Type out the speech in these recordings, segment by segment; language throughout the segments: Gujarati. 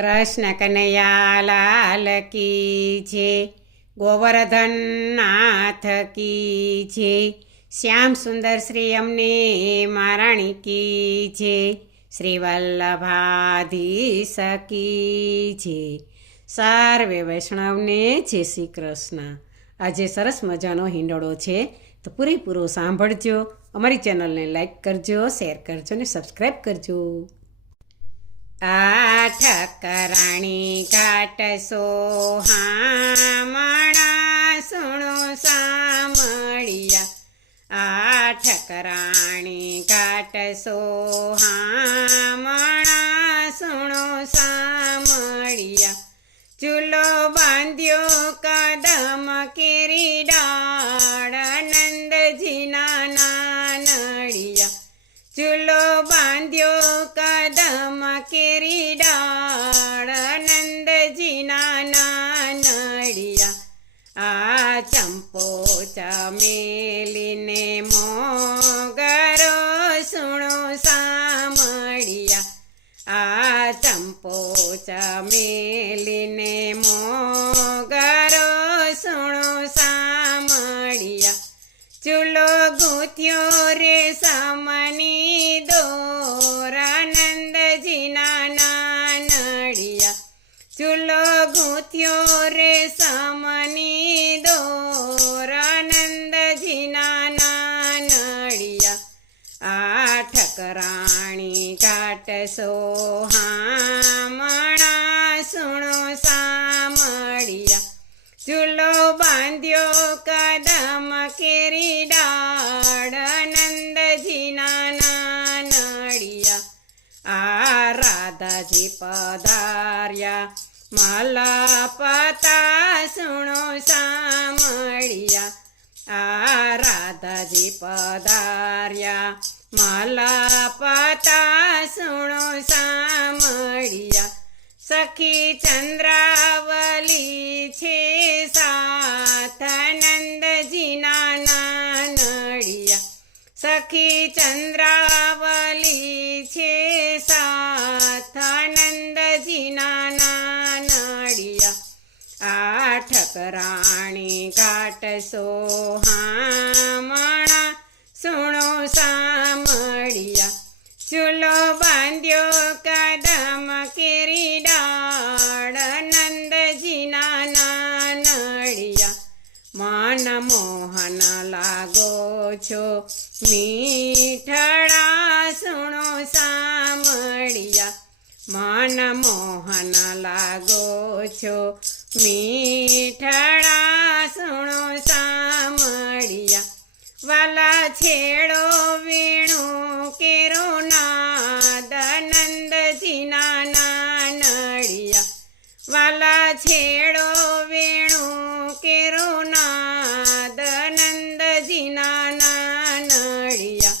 કૃષ્ણ કનૈયા લાલ કી છે, ગોવર્ધન નાથ કી છે, શ્યામ સુંદર શ્રી અમને મહારાણી કી છે, શ્રી વલ્લભાધીશ કી છે. સર્વે વૈષ્ણવને જય શ્રી કૃષ્ણ. આજે સરસ મજાનો હિંડોળો છે, તો પૂરેપૂરો સાંભળજો. અમારી ચેનલને લાઈક કરજો, શેર કરજો ને સબસ્ક્રાઈબ કરજો. ઠકરાણી ઘાટ સોહામણા સુણો સામળિયા. ઠકરાણી ઘાટ સોહામણા સુણો સામળિયા. ચૂલો બાંધ્યો કદમ કેરી ડાળ નંદજીના નાનડિયા. ચૂલો બાંધ્યો કદમ કેરી ડાળ નંદજીના નાનડિયા. ચંપો ચમેલીને મોગરો સુણો સામળિયા. ચંપો ચમેલીને મોગરો સુણો સામળિયા. ચૂલો ગૂંથ્યો રે સમની દોરા નંદજીના નાનડિયા. ચૂલો ગૂંથ્યો રે સમની દોરા નંદજીના નાનડિયા. ઠકરાણી ઘાટ સોહામણા સુણો સામળિયા. ચૂલો બાંધ્યો કદમ કેરી ડાળ નંદજીના નાનડિયા. રાધાજી પધાર્યા મલપતા સુણો સામળિયા. રાધાજી પધાર્યા મલપતા સુણો સામળિયા. સખી ચંદ્રાવલી છે સાથ નંદજીના નાનડિયા. સખી ચંદ્રાવલી છે સાથ નંદજીના નાનડિયા. ઠકરાણી ઘાટ સોહામણા સુણો સામળિયા. ચૂલો બાંધ્યો કદમ કેરી ડાળ નંદજીના નાનડિયા. મન મોહન લાગો છો મીઠડા સુણો સામળિયા. મન મોહન લાગો છો મીઠડા સુણો સામળિયા. વાલા છેડો વીણું કેરો નાદ નંદજીના નાનડિયા. વાલા છેડો વીણું કેરો નાદ નંદજીના નાનડિયા.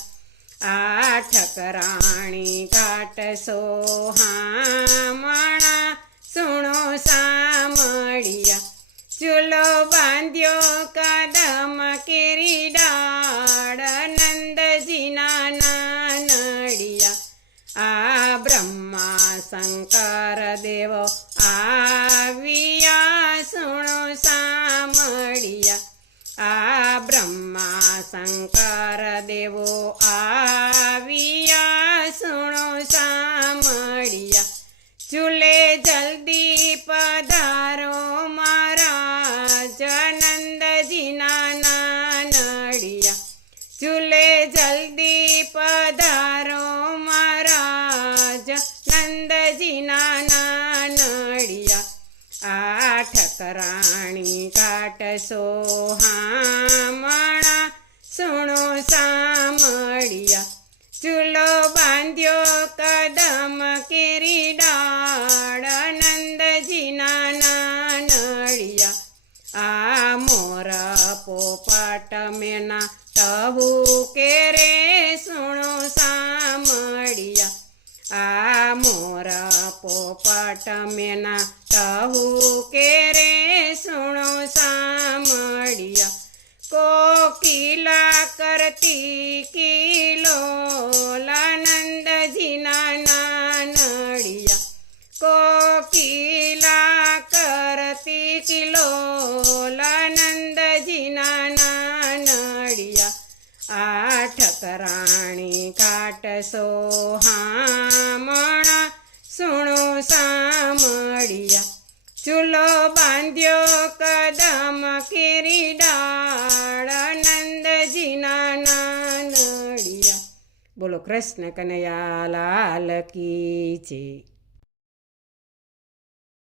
ઠકરાણી ઘાટ સોહામણા સુણો સામળિયા. ચૂલો બાંધ્યો કદમ કેરી ડાળ નંદજીના નાનડિયા. બ્રહ્મા શંકર દેવો આવ્યા સુણો સામળિયા. બ્રહ્મા શંકર દેવો આવ્યા સુણો સામળિયા. ચૂલે જલ્દી પધારો મહારાજ નંદજીના નાનડિયા. ચૂલે જલ્દી પધારો મહારાજ નંદજીના નાનડિયા. ઠકરાણી ઘાટ સોહામણા સુણો સામળિયા. ચૂલો બાંધ્યો કદમ કેરી ડાળ નંદજીના નાનડિયા. મોર પોપટ મેના ટહુ કેરે સુણો સામળિયા. મોર પોપટ મેના ટહુ કેરે સુણો સામળિયા. કોકિલા કરતી કિલોલા નંદજીના નાનડિયા. કોકિલા કરતી કિલોલ નંદજીના નાનડિયા આ ઠકરાણી કાટસો હામણા સુણો સામળિયા ચૂલો બાંધ્યો કદમ કેરી ડાળ નંદજીના નાનડિયા. બોલો કૃષ્ણ કનૈયા લાલ કી જય.